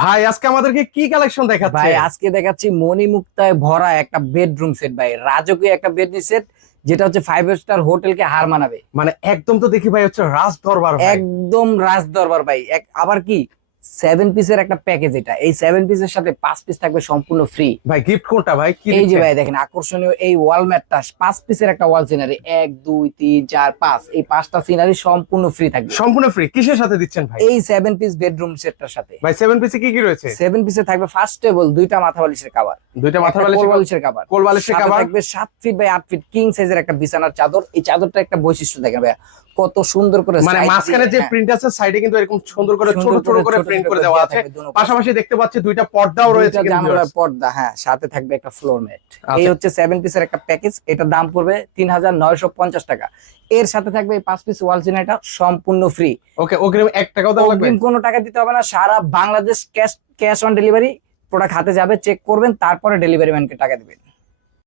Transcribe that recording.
ভাই আজকে আমাদেরকে কি কালেকশন দেখাচ্ছে? ভাই আজকে দেখাচ্ছি মণিমুক্তায় ভরা একটা বেডরুম সেট, ভাই রাজকীয় একটা বেডরুম সেট, যেটা হচ্ছে 5 স্টার হোটেলকে হার মানাবে। মানে একদম তো দেখি ভাই হচ্ছে রাজ দরবার ভাই। একদম রাজ দরবার ভাই। আবার কি 7 পিসের একটা প্যাকেজ, এটা এই 7 পিসের সাথে 5 পিস থাকবে সম্পূর্ণ ফ্রি। ভাই গিফট কোনটা ভাই, কি এই যে দিচ্ছেন? ভাই দেখেন আকর্ষণীয় এই ওয়াল ম্যাটটা 5 পিসের একটা ওয়াল সিনারি, 1 2 3 4 5, এই 5টা সিনারি সম্পূর্ণ ফ্রি থাকবে সম্পূর্ণ ফ্রি কিসের সাথে দিচ্ছেন ভাই? এই 7 পিস বেডরুম সেটটার সাথে। ভাই 7 পিসে কি কি রয়েছে? 7 পিসে থাকবে ফার্স্ট টেবল, 2টা মাথা বালিশের কভার, দুইটা মাথা একটা বালিশের কোল cover, বালিশের কভার, কোল বালিশের সাথে কভার। থাকবে 7 ফিট বাই 8 ফিট কিং সাইজের একটা বিছানার চাদর। এই চাদরটা একটা বৈশিষ্ট্য দেখেন ভাইয়া, কত সুন্দর করে মানে side মাঝখানে দিয়ে, যে হ্যাঁ, প্রিন্ট আছে সাইডে কিন্তু এরকম সুন্দর করে ছোট সুন্দর ছোট করে ছোট প্রিন্ট ছোট করে দেওয়া আছে। থাকবে দোনো পাশে। পাশাপাশি দেখতে পাচ্ছি দুইটা পর্দাও রয়েছে দুইটা কিন্তু জানালার viewers। পর্দা, হ্যাঁ, সাথে থাকবে একটা ফ্লোর ম্যাট। এই আচ্ছা। হচ্ছে 7 পিসের একটা প্যাকেজ, এটার দাম পড়বে 3950 টাকা। এর সাথে থাকবে এই 5 পিস ওয়াল সিনারিটা সম্পূর্ণ ফ্রি। ওকে অগ্রিম 1 টাকাও দেওয়া লাগবে? অগ্রিম কোনো টাকা দিতে হবে না, সারা Bangladesh cash cash on delivery. Product হাতে যাবে, চেক করবেন, তারপরে ডেলিভারি ম্যানকে টাকা দিবেন।